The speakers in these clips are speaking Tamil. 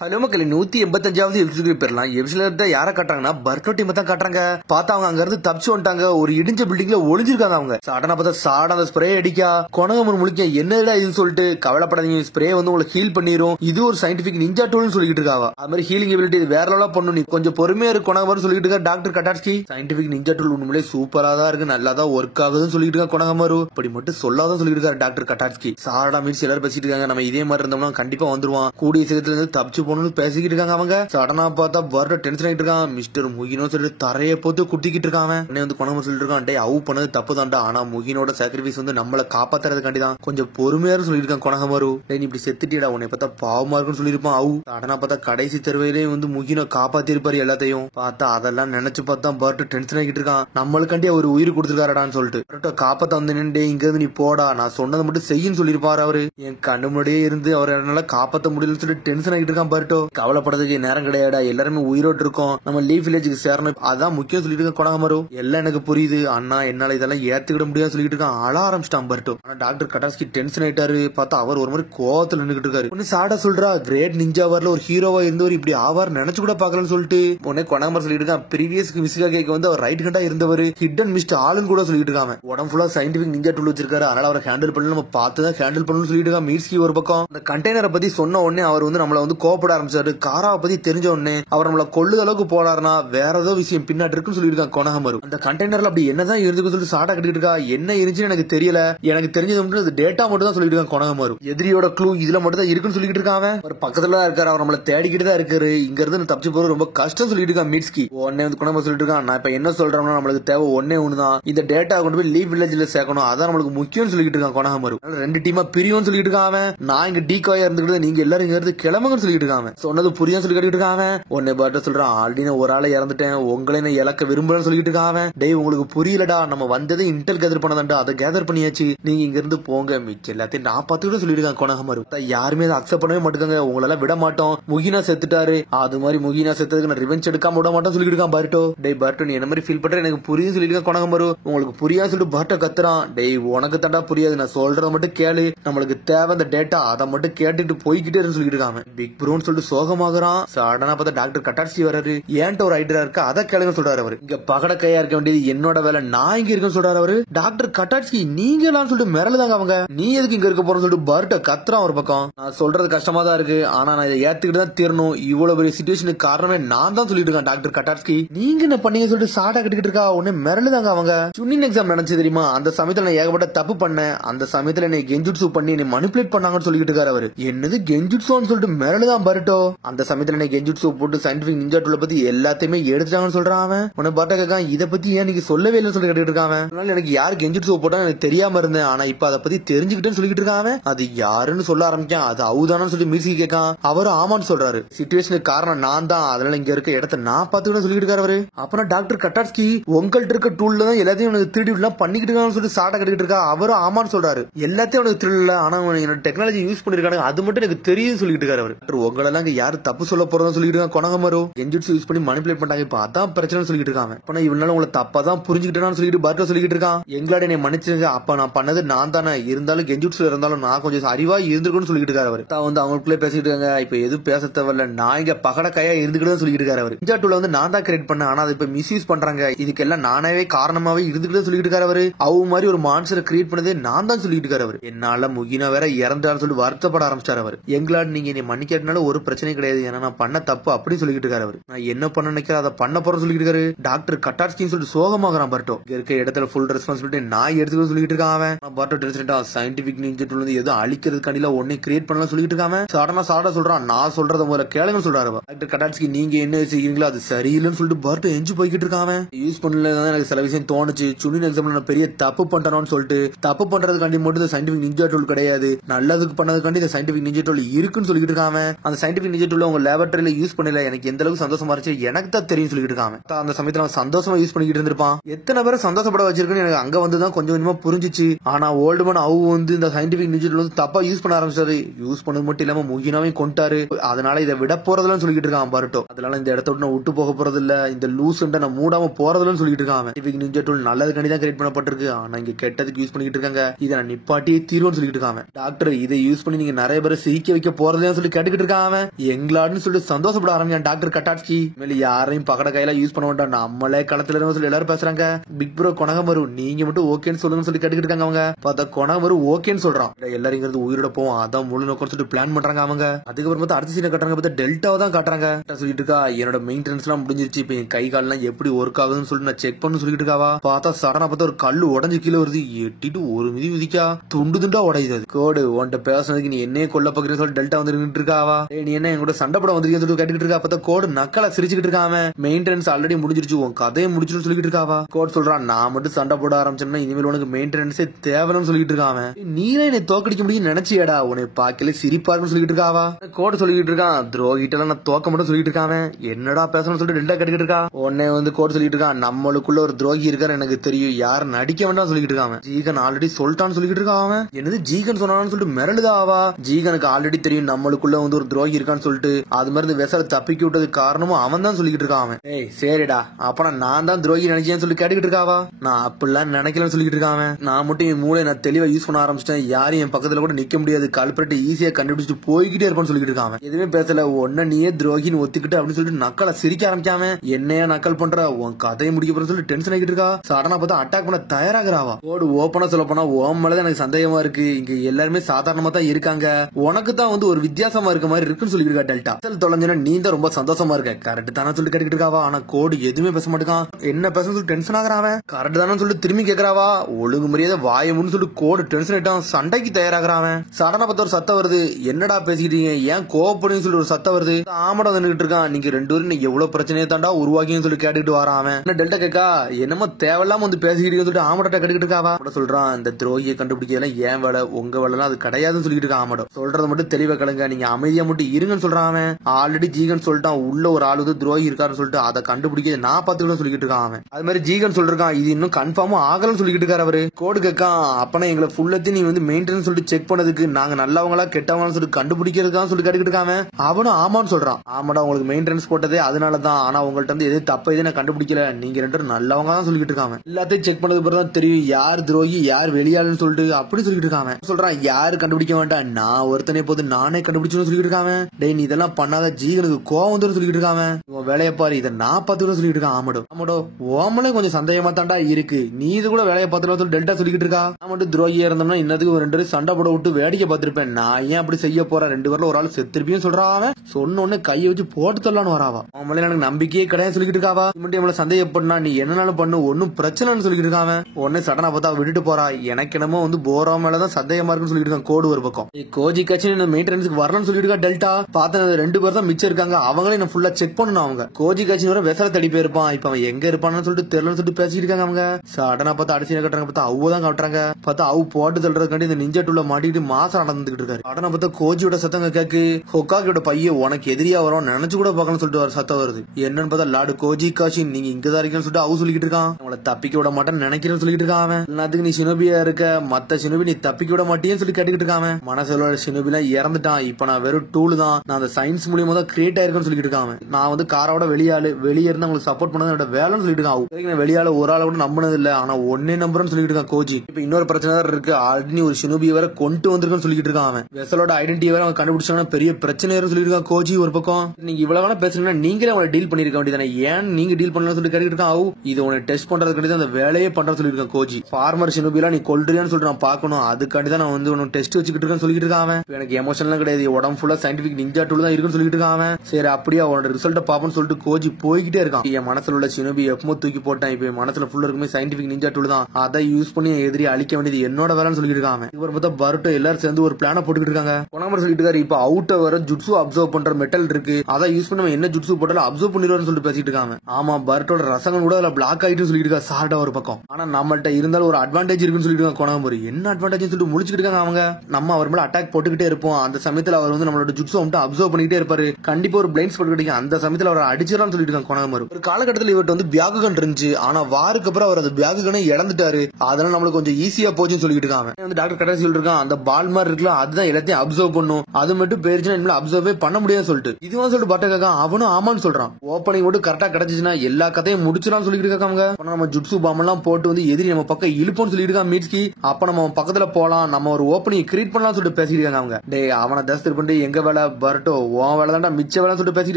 ஹலோ மக்களே 185வது எபிசோடுக்கு போயிடலாம். எபிசோட யாரை காட்டுறாங்கன்னா பர்கோ டீம் தான் காட்டுறாங்க. பார்த்தா அவங்க அங்க இருந்து தப்பிச்சு வந்துட்டாங்க. ஒரு இடிஞ்ச பில்டிங்ல ஒளிஞ்சிருக்காங்க. அவங்க சடனா பார்த்தா சாட அந்த ஸ்ப்ரே அடிக்கா கொனகமன் முழிக்க என்னடா இதுன்னு சொல்லிட்டு கவலைப்படாதீங்க, ஸ்ப்ரே வந்து உங்களுக்கு ஹீல் பண்ணிரும், இது ஒரு சயின்டிபிக் நிஞ்சா டூல்னு சொல்லிட்டு இருக்காங்க. அது மாதிரி ஹீலிங் எபிலிட்டி வேற லெவலா பண்ணணும், நீ கொஞ்சம் பொறுமையா இருக்கு கொனகமன் சொல்லிட்டு இருக்கா டாக்டர் கட்டாட்ஸ்கி. சயின்டிபிக் நிஞ்சா டூல் உண்மையிலே சூப்பரா தான் இருக்கு, நல்லா தான் ஒர்க் ஆகுதுன்னு சொல்லிட்டு இருக்கா கொனகமரு. இப்படி மட்டும் சொல்லாதான் சொல்லிட்டு இருக்காரு டாக்டர் கட்டாட்ஸ்கி. சாடா மீன்ஸ் எல்லாரும் பேசிட்டு இருக்காங்க, நம்ம இதே மாதிரி இருந்தோம்னா கண்டிப்பா வந்துருவான், கூடிய சீக்கிரத்துல இருந்து தப்பிச்சு போகணும்னு பேசிக்கிட்டு இருக்காங்க. அவங்க சடனா பார்த்தா பர்ட டென்ஷன் ஆயிட்டு இருக்கான். மிஸ்டர் முகினோ சொல்லிட்டு தரைய போட்டு குட்டிக்கிட்டு இருக்கான். உடனே வந்து கொனகமன் சொல்லிட்டு இருக்கான், டே அவு பண்ணது தப்பு தான்டா, ஆனா முகினோட சாக்ரிஃபைஸ் வந்து நம்மள காப்பாத்துறதுக்காண்டி தான், கொஞ்சம் பொறுமையா சொல்லிருக்கான் கொனகமரு. டே நீ இப்படி செத்துட்டியடா, உன்னை பார்த்தா பாவமா இருக்குன்னு சொல்லிருப்பான் அவு. சடனா பார்த்தா கடைசி தெருவையிலே வந்து முகினோ காப்பாத்தி இருப்பாரு எல்லாத்தையும். பார்த்தா அதெல்லாம் நினைச்சு பார்த்தா பர்ட டென்ஷன் ஆகிட்டு இருக்கான். நம்மளுக்காண்டி அவர் உயிர் கொடுத்துருக்காரடான்னு சொல்லிட்டு பர்ட காப்பாத்த வந்து இங்க இருந்து நீ போடா, நான் சொன்னதை மட்டும் செய்யுன்னு சொல்லிருப்பாரு அவரு. என் கண்ணு முன்னாடியே இருந்து அவர் என்னால காப்பாத்த முடியலன்னு சொல்லி டென்ஷன் ஆகிட்டு இருக்கான் பர்டோ. கவலைப்பட நேரம் கிடையாடா, எல்லாருமே உயிரோட்டு இருக்கோம், நம்ம லீவ் வில்லேஜுக்கு சேரணும், அதான் முக்கியம் சொல்லிட்டு இருக்க கொனகமரு. எல்லாம் எனக்கு புரியுது, அண்ணா என்னால இதெல்லாம் ஏத்துக்கிட முடியாது சொல்லிட்டு இருக்கான். அழ ஆரம்பிச்சிட்டான் பர்டோ. ஆனா டாக்டர் கட்டாஸ்கி டென்ஷன் ஆயிட்டாரு. பார்த்தா அவர் ஒரு மாதிரி கோவத்துல நின்னுட்டு இருக்காரு. ஒன்னு சாடா சொல்றா, கிரேட் நிஞ்சா வரல ஒரு ஹீரோவா இருந்தவர் இப்படி ஆவார் நினைச்சு கூட பாக்கலன்னு சொல்லிட்டு உடனே கொனகமரு சொல்லிட்டு இருக்கான். ப்ரீவியஸ் மிஸ்கா கேக்கு வந்து அவர் ரைட் ஹேண்டா இருந்தவர், ஹிடன் மிஸ்ட் ஆளுன்னு கூட சொல்லிட்டு இருக்காங்க. உடம்பு ஃபுல்லா சயின்டிபிக் நிஞ்சா டூல் வச்சிருக்காரு, அதனால அவரை ஹேண்டில் பண்ணி நம்ம பார்த்துதான் ஹேண்டில் பண்ணணும்னு சொல்லிட்டு இருக்கான். மீட்ஸ்கி ஒரு பக்கம் அந்த கண்டெய்னரை பத்தி சொன்ன உடனே அவர் வந்து நம்மள வந்து கோபப்பட ஆரம்பிச்சாரு. காராவை பத்தி தெரிஞ்ச உடனே அவர் நம்மள கொள்ளுத அளவுக்கு போறாருனா வேற ஏதோ விஷயம் பின்னாடி இருக்குன்னு சொல்லிருக்கான் கொனகமரு. அந்த கண்டெய்னர்ல அப்படி என்னதான் இருந்துக்கு சொல்லிட்டு சாட்டா கட்டிட்டு இருக்கா. என்ன இருந்துச்சுன்னு எனக்கு தெரியல, எனக்கு தெரிஞ்சது மட்டும் டேட்டா மட்டும் தான் சொல்லிட்டு இருக்கான் கொனகமரு. எதிரியோட க்ளூ இதுல மட்டும் தான் இருக்குன்னு சொல்லிட்டு இருக்காங்க. ஒரு பக்கத்துல தான் இருக்காரு, அவர் நம்மள தேடிக்கிட்டு தான் இருக்காரு. இங்க இருந்து தப்பிச்சு போறது ரொம்ப கஷ்டம் சொல்லிட்டு இருக்கான் மீட்ஸ்கி. உடனே வந்து கொனகமரு சொல்லிட்டு இருக்கான், நான் இப்ப என்ன சொல்றேன்னா நம்மளுக்கு தேவை ஒன்னே ஒண்ணுதான், இந்த டேட்டா கொண்டு போய் லீவ் வில்லேஜ்ல சேர்க்கணும், அதான் நம்மளுக்கு முக்கியம் சொல்லிட்டு இருக்கான் கொனகமரு. ரெண்டு டீமா பிரியும் சொல்லிட்டு இருக்காங்க. நான் இங்க டீகாயா இருந்துக்கிட்டு நீங்க எல்லாரும் இங்க இருந்து கிளம்புங்கன்னு சொல்லிட்டு இருக்காங்க. சொன்னது புரியும் சொல்லி கட்டிட்டு இருக்காங்க. உடனே பர்ட சொல்றான், ஆல்ரெடி ஒரு ஆளை இறந்துட்டேன், உங்களை நான் இழக்க விரும்பலன்னு சொல்லிட்டு இருக்காங்க. டேய் உங்களுக்கு புரியலடா, நம்ம வந்தது இன்டெல் கேதர் பண்ணதாண்டா, அதை கேதர் பண்ணியாச்சு, நீங்க இங்க இருந்து போங்க, மிச்சம் எல்லாத்தையும் நான் பார்த்துக்கிட்டு சொல்லிருக்காங்க கொனகமரு. யாருமே அதை அக்செப்ட் பண்ணவே மாட்டாங்க, உங்களெல்லாம் விட மாட்டோம், முகினா செத்துட்டாரு, அது மாதிரி முகினா செத்ததுக்கு நான் ரிவெஞ்ச் எடுக்காம விட மாட்டோம் சொல்லிட்டு இருக்கான் பர்டோ. டேய் பர்டோ நீ என்ன மாதிரி ஃபீல் பண்ற எனக்கு புரியும் சொல்லிட்டு கொனகமரு. உங்களுக்கு புரியாது சொல்லிட்டு பர்ட கத்துறான். டேய் உனக்கு தாண்டா புரியாது, நான் சொல்றத மட்டும் கேளு, நம்மளுக்கு தேவை அந்த டேட்டா, அதை மட்டும் கேட்டுட்டு போய்கிட்டே சொல்லிட்டு இருக்காங்க. பிக் ப்ரோன்னு சொல்லிட்டு சோகமாகறான். சடனா பார்த்தா டாக்டர் கட்டாட்சி வராரு. ஏன்ட்ட ஒரு ஐடியா இருக்கு, அதை கேளுங்க சொல்றாரு அவரு. இங்க பகட கையா இருக்க வேண்டியது என்னோட வேலை, நான் இங்க இருக்கேன்னு சொல்றாரு அவரு. டாக்டர் கட்டாட்சி நீங்க எல்லாம் சொல்லிட்டு மிரளுதாங்க அவங்க. நீ எதுக்கு இங்க இருக்க போறன்னு சொல்லிட்டு பர்ட்ட கத்துறான் ஒரு பக்கம். நான் சொல்றது கஷ்டமா தான் இருக்கு, ஆனா நான் இதை ஏத்துக்கிட்டு தான் தீரணும், இவ்வளவு பெரிய சிச்சுவேஷனுக்கு காரணமே நான் தான் சொல்லிட்டு இருக்கேன் டாக்டர் கட்டாட்சி. நீங்க என்ன பண்ணீங்க சொல்லிட்டு சாட்டா கட்டிக்கிட்டு இருக்கா. உடனே மிரளுதாங்க அவங்க. சுன்னின் எக்ஸாம் நினைச்சு தெரியுமா, அந்த சமயத்துல நான் ஏகப்பட்ட தப்பு பண்ணேன், அந்த சமயத்துல என்னை கெஞ்சுட்சு பண்ணி என்னை மனிபுலேட் பண்ணாங்கன்னு சொல்லிட்டு இருக்காரு அவரு. என்னது கெஞ்சுட்சுன்னு சொல்லிட்டு மிரளுதான் பர்ட்டோ. அந்த சமயத்துல என்னை கெஞ்சுட்சு போட்டு சயின்டிபிக் நிஞ்சா டூலை பத்தி எல்லாத்தையுமே எடுத்துட்டாங்கன்னு சொல்றான் அவன். உன்னை பாட்டா கேட்கான், இதை பத்தி ஏன் நீங்க சொல்லவே இல்லைன்னு சொல்லி கேட்டுட்டு இருக்கான். எனக்கு யாரு கெஞ்சுட்சு போட்டா எனக்கு தெரியாம இருந்தேன், ஆனா இப்ப அதை பத்தி தெரிஞ்சுக்கிட்டேன்னு சொல்லிட்டு இருக்கான். அது யாருன்னு சொல்ல ஆரம்பிக்கான். அது அவுதானு சொல்லி மீட்ஸ்கி கேட்கான். அவரும் ஆமான்னு சொல்றாரு. சிச்சுவேஷனுக்கு காரணம் நான் தான், அதனால இங்க இருக்க இடத்த நான் பாத்துக்கிட்டு சொல்லிட்டு இருக்காரு அவரு. அப்புறம் டாக்டர் கட்டாட்ஸ்கி உங்கள்ட்ட இருக்க டூல்ல தான் எல்லாத்தையும் எனக்கு திருடி எல்லாம் பண்ணிக்கிட்டு இருக்கான்னு சொல்லி சாட்டா கட்டிட்டு இருக்கா. அவரும் ஆமான்னு சொல்றாரு. எல்லாத்தையும் அவனுக்கு திருடல, ஆனா என்னோட டெக்னாலஜி யூஸ் பண்ணிருக்காங்க, அது மட்டும் எனக்கு தெரியும் சொல்லிட்டு இருக்காரு அவரு. உங்களெல்லாம் இங்க யாரு தப்பு சொல்ல போறதுன்னு சொல்லிட்டு இருக்காங்க கொனகமரு. கெஞ்சுட்சு யூஸ் பண்ணி மனிபுலேட் பண்ணாங்க, இப்ப அதான் பிரச்சனை சொல்லிட்டு இருக்காங்க. அப்ப இவனால உங்களை தப்பா தான் புரிஞ்சுக்கிட்டேன்னு சொல்லிட்டு பர்ட்டோ சொல்லிட்டு இருக்கான். எங்களோட என்னை மன்னிச்சுங்க, அப்ப நான் பண்ணது நான் தானே, இருந்தாலும் கெஞ்சுட்சு இருந்தாலும் நான் கொஞ்சம் அறிவா இருந்திருக்குன்னு சொல்லிட்டு இருக்காரு அவர். வந்து அவங்களுக்குள்ளே பேசிட்டு இருக்காங்க. இப்ப எதுவும் பேச தேவையில்ல, நான் இங்க பகட கையா இருந்துக்கிட்டு சொல்லிட்டு இருக்காரு அவர். நிஞ்சா டூல வந்து நான் தான் கிரியேட் பண்ணேன், ஆனா அதை இப்ப மிஸ்யூஸ் பண்றாங்க, இதுக்கெல்லாம் நானாவே காரணமாவே இருந்துக்கிட்டு சொல்லிட்டு இருக்காரு அவரு. அவ மாதிரி ஒரு மான்ஸ்டரை கிரியேட் பண்ணதே நான் தான் சொல்லிட்டு இருக்காரு அவர். என்னால முகினா வேற இறந்தான்னு சொல்லி வருத்தப்பட ஆரம்பிச்சாரு அவர். எங்களோட நீங்க என்னை மன்னிக்கிறதுனால ஒரு பிரச்சனையும் கிடையாது, ஏன்னா நான் பண்ண தப்பு அப்படின்னு சொல்லிட்டு இருக்காரு அவர். நான் என்ன பண்ண நினைக்கிறேன் அதை பண்ண போறேன்னு சொல்லிட்டு இருக்காரு. டாக்டர் கட்டாட்ஸ்கின்னு சொல்லிட்டு சோகமாகறான் பர்ட்டோ. இங்க இருக்க இடத்துல ஃபுல் ரெஸ்பான்சிபிலிட்டி நான் எடுத்துக்க சொல்லிட்டு இருக்கான் அவன். பர்ட்டோ டென்ஷன் சயின்டிபிக் நிஞ்சா டூல் வந்து எதுவும் அழிக்கிறதுக்காண்டில ஒன்னே கிரியேட் பண்ணலாம் சொல்லிட்டு இருக்காம. சடனா சாடா சொல்றான், நான் சொல்றத முதல்ல கேளுங்கன்னு சொல்றாரு. டாக்டர் கட்டாட்ஸ்கி நீங்க என்ன செய்யறீங்களோ அது சரியில்லைன்னு சொல்லிட்டு பர்ட்டோ எஞ்சி போய்கிட்டு இருக்கான். யூஸ் பண்ணலதான் எனக்கு சில விஷயம் தோணுச்சு, சுனின் எக்ஸாம்ல நான் பெரிய தப்பு பண்றேன்னு சொல்லிட்டு, தப்பு பண்றதுக்காண்டி மட்டும் சயின்டிபிக் நிஞ்சா டூல் கிடையாது, நல்லதுக்கு பண்ணதுக்காண்டி இந்த சயின்டிபிக் நிஞ்சா டூல் இருக்குன்னு சொல்லிட்டு இருக்காங்க. அந்த சயின்டிபிக் நிஞ்சா டூல் உங்க லேபரட்டரியில யூஸ் பண்ணல, எனக்கு எந்த அளவுக்கு சந்தோஷமா இருந்துச்சு எனக்கு தான் தெரியும் சொல்லிட்டு இருக்காங்க. அந்த சமயத்துல அவன் சந்தோஷமா யூஸ் பண்ணிக்கிட்டு இருந்திருப்பான். எத்தனை பேரை சந்தோஷப்பட வச்சிருக்குன்னு எனக்கு அங்க வந்துதான் கொஞ்சம் கொஞ்சமா புரிஞ்சிச்சு. ஆனா ஓல்டுமேன் அவு வந்து இந்த சயின்டிபிக் நிஞ்சா டூல் வந்து தப்பா யூஸ் பண்ண ஆரம்பிச்சாரு. யூஸ் பண்ணது மட்டும் இல்லாம முகினாவையும் கொண்டாரு. அதனால இதை விட போறதுன்னு சொல்லிட்டு இருக்கான் பர்ட்டோ. அதனால இந்த இடத்த விட்டு நான் விட்டு போக போறது இல்ல, இந்த லூஸ் நான் மூடாம போறதுன்னு சொல்லிட்டு இருக்கான். சயின்டிபிக் நிஞ்சா டூல் நல்லதுக்காண்டி தான் கிரியேட் பண்ணப்பட்டிருக்கு, ஆனா இங்க கெட்டதுக்கு யூஸ் பண்ணிட்டு இருக்காங்க, இதை நான் நிப்பாட்டியே தீர்வுன்னு சொல்லிட்டு இருக்காங்க. டாக்டர் இதை யூஸ் பண்ணி நீங்க நிறைய பேரை சிரிக்க வைக்க போறதுன்னு சொல்லி கேட்டுக்கிட்டு இருக்காங்க. இருக்கான். எங்களாடுன்னு சொல்லிட்டு சந்தோஷப்பட ஆரம்பிச்சான் டாக்டர் கட்டாட்ஸ்கி. மேல யாரையும் பக்கட கையில யூஸ் பண்ண வேண்டாம், நம்மளே களத்துல இருந்து சொல்லி எல்லாரும் பேசுறாங்க. பிக் ப்ரோ கொனகமரு நீங்க மட்டும் ஓகேன்னு சொல்லுங்கன்னு சொல்லி கேட்டுக்கிட்டு இருக்காங்க. அவங்க பார்த்தா கொனகமரு ஓகேன்னு சொல்றான். எல்லாரும் இங்க உயிரோட போவோம் அதான் முழு நோக்கம் சொல்லிட்டு பிளான் பண்றாங்க அவங்க. அதுக்கப்புறம் பார்த்தா அடுத்த சீனை கட்டுறாங்க. பார்த்தா டெல்டாவை தான் காட்டுறாங்க. சொல்லிட்டு இருக்கா என்னோட மெயின்டெனன்ஸ் எல்லாம் முடிஞ்சிருச்சு, இப்ப என் கை கால்லாம் எப்படி ஒர்க் ஆகுதுன்னு சொல்லிட்டு நான் செக் பண்ணு சொல்லிட்டு இருக்காவா. பார்த்தா சடனா பார்த்தா ஒரு கல்லு உடஞ்சு கீழே வருது. எட்டிட்டு ஒரு மிதி மிதிக்கா துண்டு துண்டா உடையுது. கோடு உன்கிட்ட பேசுனதுக்கு நீ என்னையே கொல்ல பாக்குறேன்னு சொல்லி டெல்டா வந்து நின்றுட்டு இருக்காவா. நீ என்ன என் கூட சண்டை படம் வந்திருக்கேன்னு சொல்லிட்டு கேட்டுக்கிட்டு இருக்கா. பார்த்தா கோடு நக்கலா சிரிச்சுக்கிட்டு இருக்காம. மெயின்டெனன்ஸ் ஆல்ரெடி முடிஞ்சிருச்சு, உன் கதையை முடிச்சுன்னு சொல்லிட்டு இருக்காவா. கோட் சொல்றான் நான் மட்டும் சண்டை போட ஆரம்பிச்சேன்னா இனிமேல் உனக்கு மெயின்டெனன்ஸே தேவைன்னு சொல்லிட்டு இருக்காங்க. நீரே என்னை தோக்கடிக்க முடியும் நினைச்சியடா, உன்னை பாக்கல சிரிப்பா இருக்குன்னு சொல்லிட்டு இருக்காவா. கோட் சொல்லிட்டு இருக்கான் துரோகிட்ட நான் தோக்க மட்டும் சொல்லிட்டு இருக்காங்க. என்னடா பேசணும்னு சொல்லிட்டு டெல்டா கேட்டுக்கிட்டு இருக்கா. உடனே வந்து கோட் சொல்லிட்டு இருக்கான் நம்மளுக்குள்ள ஒரு துரோகி இருக்காரு எனக்கு தெரியும், யார் நடிக்க வேண்டாம் சொல்லிட்டு இருக்காங்க. ஜீகன் ஆல்ரெடி சொல்லிட்டான்னு சொல்லிட்டு இருக்கான். என்னது ஜீகன் சொன்னான்னு சொல்லிட்டு மிரளுதாவா. ஜீகனுக்கு ஆல்ரெடி தெரியும் நம்மளுக்குள்ள வந்து ஒரு துரோகி இருக்கான்னு சொல்லிட்டு. அது மாதிரி இந்த வெசல தப்பிக்க விட்டது காரணமும் அவன் தான் சொல்லிட்டு இருக்கான். ஏய் சரிடா அப்ப நான் தான் துரோகி நினைச்சேன்னு சொல்லி கேட்டுக்கிட்டு இருக்காவா. நான் அப்படிலாம் நினைக்கலன்னு சொல்லிட்டு இருக்காங்க. நான் மட்டும் என் மூளை நான் தெளிவா யூஸ் பண்ண ஆரம்பிச்சிட்டேன், யாரும் என் பக்கத்துல கூட நிக்க முடியாது, கல்பரேட் ஈஸியா கண்டுபிடிச்சிட்டு போய்கிட்டே இருப்பான்னு சொல்லிட்டு இருக்காங்க. எதுவுமே பேசல ஒன்ன நீயே துரோகின்னு ஒத்துக்கிட்டு அப்படின்னு சொல்லிட்டு நக்கலை சிரிக்க ஆரம்பிக்காம என்னையா நக்கல் பண்ற உன் கதையை முடிக்க போறேன்னு சொல்லி டென்ஷன் ஆகிட்டு இருக்கா. சடனா பார்த்தா அட்டாக் பண்ண தயாராகிறாவா. ஓடு ஓப்பனா சொல்ல போனா ஓம் மேலதான் எனக்கு சந்தேகமா இருக்கு, இங்க எல்லாருமே சாதாரணமா தான் இருக்காங்க, உனக்கு தான் வந்து ஒரு வித்தியாசமா இருக்க மாதிரி இருக்குன்னு சொல்லிட்டு இருக்கா டெல்டா. தொலைஞ்சனா நீ தான் ரொம்ப சந்தோஷமா இருக்க கரெக்ட் தானே சொல்லிட்டு கேட்டுக்கிட்டு இருக்காவா. ஆனா கோடு எதுவுமே பேச மாட்டேங்கான், என்ன பேச சொல்லி டென்ஷன் ஆகிறாவன். கரெக்ட் தானே சொல்லிட்டு திரும்பி கேட்கறாவா. ஒழுங்கு மரியாதை வாயமுன்னு சொல்லிட்டு கோடு டென்ஷன் ஆயிட்டான், சண்டைக்கு தயாராகிறாவன். சடனா பார்த்த ஒரு சத்தம் வருது, என்னடா பேசிக்கிட்டீங்க ஏன் கோவப்படுன்னு சொல்லி ஒரு சத்தம் வருது. ஆமடா வந்துட்டு இருக்கான், நீங்க ரெண்டு பேரும் நீங்க எவ்வளவு பிரச்சனையை தாண்டா உருவாக்கின்னு சொல்லி கேட்டுக்கிட்டு வரான். என்ன டெல்டா கேக்கா என்னமோ தேவையில்லாம வந்து பேசிக்கிட்டு சொல்லிட்டு ஆமடா கேட்டுக்கிட்டு இருக்காவா. சொல்றான் இந்த துரோகியை கண்டுபிடிக்கலாம் ஏன் வேலை உங்க வேலை அது கிடையாதுன்னு சொல்லிட்டு இருக்கா. ஆமடோ சொல்றத மட்டும் தெளிவா கலங்க, நீங்க அமைதியா மட்டும் இருங்கன்னு சொல்றான். ஆல்ரெடி ஜீகன் சொல்லிட்டான் உள்ள ஒரு ஆளு வந்து துரோகி இருக்காருன்னு சொல்லிட்டு அதை கண்டுபிடிக்க நான் பாத்துக்கிட்டு சொல்லிட்டு இருக்கான். அது மாதிரி ஜீகன் சொல்றான் இது இன்னும் கன்ஃபார்மும் ஆகலன்னு சொல்லிட்டு இருக்காரு அவரு. கோடு கேட்கான் அப்பனா எங்களை ஃபுல்லத்தி நீ வந்து மெயின்டெனன்ஸ் சொல்லிட்டு செக் பண்ணதுக்கு நாங்க நல்லவங்களா கெட்டவங்களா சொல்லிட்டு கண்டுபிடிக்கிறதுக்காக சொல்லி கேட்டுக்கிட்டு இருக்காங்க. அவனும் ஆமான்னு சொல்றான். ஆமாடா உங்களுக்கு மெயின்டெனன்ஸ் போட்டதே அதனாலதான், ஆனா உங்கள்ட்ட வந்து எது தப்ப எது நான் கண்டுபிடிக்கல, நீங்க ரெண்டு பேரும் நல்லவங்க தான் சொல்லிட்டு இருக்காங்க. எல்லாத்தையும் செக் பண்ணது பிறகு தான் தெரியும் யார் துரோகி யார் வெளியாளுன்னு சொல்லிட்டு அப்படி சொல்லிட்டு இருக்காங்க. சொல்றான் யாரு கண்டுபிடிக்க வேண்டாம் நான் ஒருத்தனை போது நானே கண்டுபிடிச்சுன்னு சொல்லிட்டு இருக்காங்க. டேய் நீ இதெல்லாம் பண்ணாத ஜீகனுக்கு கோவம் வந்து சொல்லிட்டு இருக்காங்க. உன் வேலையை பாரு இதை நான் பார்த்து சொல்லிட்டு இருக்கான். ஆமாடோ ஆமாடோ ஓமலே கொஞ்சம் சந்தேகமா தாண்டா இருக்கு, நீ இது கூட வேலையை பார்த்து சொல்லி டெல்டா சொல்லிட்டு இருக்கா. நான் மட்டும் துரோகியா இருந்தோம்னா இன்னதுக்கு ஒரு 2 பேரும் சண்டை போட விட்டு வேடிக்கை பார்த்திருப்பேன், நான் ஏன் அப்படி செய்ய போறேன், 2 பேர்ல ஒரு ஆள் செத்துருப்பியும் சொல்றான். சொன்ன உடனே கையை வச்சு போட்டு தரலான்னு வராவா. அவன் மேல எனக்கு நம்பிக்கையே கிடையாது சொல்லிட்டு இருக்காவா. மட்டும் நம்மள சந்தேகப்படனா நீ என்னனாலும் பண்ணு ஒன்னும் பிரச்சனைன்னு சொல்லிட்டு இருக்காங்க. உடனே சடனா பார்த்தா விட்டுட்டு போறா. எனக்கு என்னமோ வந்து போரா மேலதான் சந்தேகமா இருக்குன்னு சொல்லிட்டு இருக்கான். கோடு ஒரு பக்கம் கோஜி கட்சி மெயின்டெனன்ஸ்க்கு வரலன்னு சொல்லிட்டு இருக்கா டெல்டா. பார்த்த 2 பேர் தான் மிச்சம் இருக்காங்க, அவங்களே நான் ஃபுல்லா செக் பண்ணணும். அவங்க கோஜி கட்சி வர வெசல தடி போயிருப்பான், இப்ப அவன் எங்க இருப்பான்னு சொல்லிட்டு தெரியலன்னு சொல்லிட்டு பேசிட்டு இருக்காங்க. அவங்க சடனா பார்த்தா அடிச்சு கட்டுறாங்க, பார்த்தா அவ்வளவு தான் காட்டுறாங்க. பார்த்தா அவு போட்டு தள்ளுறதுக்காண்டி இந்த நிஞ்சா டூல மாட்டிட்டு மாசம் நடந்துகிட்டு இருக்காரு. சடனா பார்த்தா கோஜியோட சத்தங்க கேக்கு ஹொக்காகியோட பையன் உனக்கு எதிரியா வரும் நினைச்சு கூட பார்க்கணும்னு சொல்லிட்டு ஒரு சத்தம் வருது. என்னன்னு பார்த்தா லாடு கோஜி காஷி நீங்க இங்கதான் இருக்கீங்கன்னு சொல்லிட்டு அவு சொல்லிட்டு இருக்கான். அவளை தப்பிக்க விட மாட்டேன்னு நினைக்கிறேன்னு சொல்லிட்டு இருக்கான். அவன் எல்லாத்துக்கு நீ சினோபியா இருக்க, மத்த சினோபி நீ தப்பிக்க விட மாட்டேன்னு சொல்லி கேட்டுக்கிட்டு இருக்கான். மனசுல சினோபிலாம் இறந்துட்டான், இப்ப நான் வெறும் டூல் தான், நான் அந்த சயின்ஸ் மூலியமா தான் கிரியேட் ஆயிருக்குன்னு சொல்லிட்டு இருக்கான். நான் வந்து காரோட வெளியாளு, வெளியே இருந்து அவங்களுக்கு சப்போர்ட் பண்ணது என்னோட வேலைன்னு சொல்லிட்டு இருக்கான். வெளியால ஒரு ஆளை கூட நம்பினது இல்ல, ஆனா ஒன்னே நம்புறேன்னு சொல்லிட்டு இருக்கான் கோஜி. இப்ப இன்னொரு பிரச்சனை இருக்கு, ஆல்ரெடி ஒரு சினோபி வேற கொண்டு வந்திருக்குன்னு சொல்லிட்டு இருக்கான். அவன் வெசலோட ஐடென்டிட்டி வேற அவன் கண்டுபிடிச்சாங்கன்னா பெரிய பிரச்சனை சொல்லிட்டு இருக்கான் கோஜி. ஒரு பக்கம் நீங்க இவ்வளவு வேணா பேசுறீங்கன்னா நீங்களே அவங்களை டீல் பண்ணிருக்க வேண்டியதானே, ஏன் நீங்க டீல் பண்ணலாம் சொல்லி கேட்டுட்டு இருக்கான். இது உன்னை டெஸ்ட் பண்றதுக்காண்டி தான் அந்த வேலையே பண்றேன்னு சொல்லிட்டு இருக்கான் கோஜி. ஃபார்மர் சினோபிலாம் நீ கொல்றியான்னு சொல்லிட்டு நான் பாக்கணும், அதுக்காண்டி தான் நான் வந்து உனக்கு டெஸ்ட் வச்சுக்கிட்டு இருக்கேன்னு சொல்லிட்டு இருக்கான். எனக்கு எமோஷனலாம் கிடையாது, உடம்பு ஃபுல்லா சயின்டிபிக் நிஞ்சா டூல் தான் இருக்குன்னு சொல்லிட்டு இருக்கான். சரி அப்படியே அவனோட ரிசல்ட் பாப்போம்னு சொல்லிட்டு கோஜி போய்கிட்டே இருக்கான். என் மனசுல உள்ள சினோபி எப்பமோ தூக்கி போட்டேன், இப்ப மனசுல ஃபுல்லா இருக்குமே சயின்டிபிக் நிஞ்சா டூல் தான், அதை யூஸ் பண்ணி எதிரி அழிக்க வேண்டியது என்னோட வேலைன்னு சொல்லிட்டு இருக்காங்க. இவர் பார்த்தா பருட்டோ எல்லாரும் சேர்ந்து ஒரு பிளான போட்டுக்கிட்டு இருக்காங்க. கொனாமர் சொல்லிட்டு இருக்காரு இப்ப அவுட்ட வர ஜுட்சு அப்சர்வ் பண்ற மெட்டல் இருக்கு, அதை யூஸ் பண்ணி என்ன ஜுட்சு போட்டாலும் அப்சர்வ் பண்ணிடுவார்னு சொல்லிட்டு பேசிட்டு இருக்காங்க. ஆமா பருட்டோட ரசங்கள் கூட அதுல பிளாக் ஆயிட்டு சொல்லிட்டு இருக்கா சார்டா ஒரு பக்கம். ஆனா நம்மள்ட்ட இருந்தாலும் ஒரு அட்வான்டேஜ் இருக்குன்னு சொல்லிட்டு இருக்காங்க கொனாமர். என்ன அட்வான்டேஜ் சொல்லிட்டு முடிச்சுட்டு இருக்காங்க அவங்க. நம்ம அவர் மேல அட்டாக் போட்டுக்கிட்டே இருப்போம், அந்த சமயத்துல அவர் வந்து நம்மளோட ஜுட்சு வந்து அப்சர்வ் பண்ணிட்டே இருப்பாரு, கண்டிப்பா ஒரு பிளைண்ட் ஸ்பாட் கிடைக்கும், அந்த சமயத்துல அவர் அடிச்சிடலாம்னு சொல்லிட்டு இருக்காங்க கொனாமர். ஒரு காலகட்டத்தில் இவர்கிட்ட வந்து பியாகுகன் இருந்துச்சு, ஆனா வாருக்கு அப்புறம் அவர் அந்த பியாகுகனை இழந்துட்டாரு, அதனால நம்மளுக்கு கொஞ்சம் ஈஸியா போச்சுன்னு சொல்லிட்டு இருக்காங்க. வந்து டாக்டர் கடைசி சொல்லிட்டு இருக்கான் அந்த பால் மாதிரி இருக்கலாம் அதுதான் எல்லாத்தையும் அப்சர்வ் பண்ணும், அது மட்டும் போயிருச்சுன்னா அப்சர்வே பண்ண முடியாது சொல்லிட்டு இதுவும் சொல்லிட்டு பட்ட கேட்கான். அவனும் ஆமான்னு சொல்றான். ஓப்பனிங் மட்டும் கரெக்டா கிடைச்சிச்சுன்னா எல்லா கதையும் முடிச்சிடலாம் சொல்லிட்டு இருக்காங்க. நம்ம ஜுட்சு பாம் எல்லாம் போட்டு வந்து எதிரி நம்ம பக்கம் இழுப்போம்னு சொல்லிட்டு இருக்கான் மீட்ஸ்கி. அப்ப நம்ம பக்கத்துல போலாம், நம்ம ஒரு ஓப்பனிங் கிரியேட் பண்ணலாம் சொல்லிட்டு பேசிட்டு இருக்காங்க அவங்க. டே அவனை தஸ்தர் பண்ணி எங்க வேலை வேலை பர்ட்டோ உன் வேலை தான்டா மிச்ச வேலை சொல்லிட்டு பேசிட்டு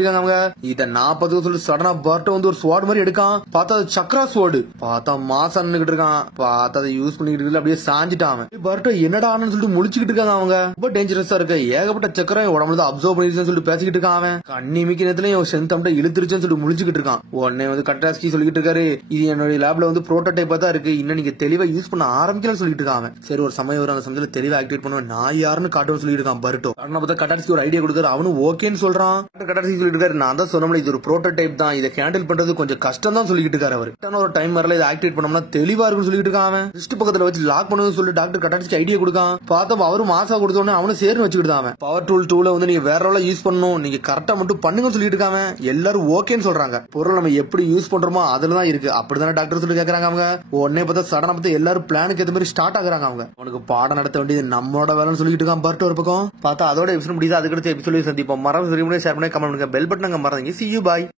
இருக்காங்க அவங்க. இத 40 சொல்லிட்டு சடனா பர்ட்டோ வந்து ஒரு ஸ்வாட் மாதிரி எடுக்கான். பார்த்தா அது சக்ரா ஸ்வாடு. பார்த்தா மாசம் நின்னுகிட்டு இருக்கான். பார்த்தா அதை யூஸ் பண்ணிட்டு இருக்கு அப்படியே சாஞ்சிட்டான் அவன். பர்ட்டோ என்னடா ஆனு சொல்லிட்டு முழிச்சுக்கிட்டு இருக்காங்க அவங்க. ரொம்ப டேஞ்சரஸா இருக்கு, ஏகப்பட்ட சக்கரம் உடம்புல அப்சர்வ் பண்ணிருச்சுன்னு சொல்லிட்டு பேசிக்கிட்டு இருக்கான் அவன். கண்ணிமிக்க நேரத்துல செந்தம்ட்ட இழுத்துருச்சுன்னு சொல்லிட்டு முழிச்சுக்கிட்டு இருக்கான். உடனே வந்து கட்டாஸ்கி சொல்லிட்டு இருக்காரு, இது என்னுடைய லேப்ல வந்து புரோட்டோடைப்பா தான் இருக்கு, இன்னும் நீங்க தெளிவா யூஸ் பண்ண ஆரம்பிக்கல சொல்லிட்டு இருக்காங்க. சரி ஒரு சமயம் வரும், அந்த சமயத்துல தெளிவா ஆக்டிவேட் பண்ணுவேன் நான் யாருன்னு காட்டுன்னு சொல்லிட்டு இருக்கான் பர்ட்டோ. பார்த்தா கட்டாஸ்கி ஒரு ஐடியா கொடுக்காரு, அவனும் ஓகேன்னு சொல்றான். கட்டாஸ்கி சொல்லிட்டு இருக்காரு, நான் தான் சொன்ன இது ஒரு புரோட்டோடைப் தான், இதை ஹேண்டில் பண்றது கொஞ்சம் கஷ்டம் தான் சொல்லிட்டு இருக்காரு அவர். ஒரு டைம் வரல இதை ஆக்டிவேட் பண்ணோம்னா தெளிவா இருக்குன்னு சொல்லிட்டு இருக்கான் அவன். ரிஸ்ட் பக்கத்துல வச்சு லாக் பண்ணுன்னு சொல்லி டாக்டர் கட்டாஸ்கி ஐடியா கொடுக்கான். பார்த்தா அவரும் மாசா கொடுத்தோன்னே அவனும் சேர்னு வச்சுக்கிட்டு அவன். பவர் டூல் வந்து நீங்க வேற ரோல யூஸ் பண்ணணும், நீங்க கரெக்டா மட்டும் பண்ணுங்கன்னு சொல்லிட்டு இருக்காங்க. எல்லாரும் ஓகேன்னு சொல்றாங்க. பொருள் நம்ம எப்படி யூஸ் பண்றோமோ அதுலதான் இருக்கு, அப்படிதானே டாக்டர் சொல்லி கேக்குறாங்க அவங்க. உடனே பார்த்தா சடனா பார்த்து எல்லாரும் பிளானுக்கு ஏற்ற மாதிரி ஸ்டார்ட் ஆகுறாங்க அவங்க. அவனுக்கு பாடம் நடத்த வேண்டியது நம்மளோட வேலைன்னு சொல்லிட்டு இருக்கான் பர்ட் ஒரு பக்கம். பார்த்தா அதோட எபிசோட் முடியுது. அதுக்கடுத்து எபிசோட் சந்திப்போம். மறந்து ஷேர் பண்ணி கமெண்ட் பண்ணுங்க. பெல் பட்டன் மறந்துங்க. See you, bye.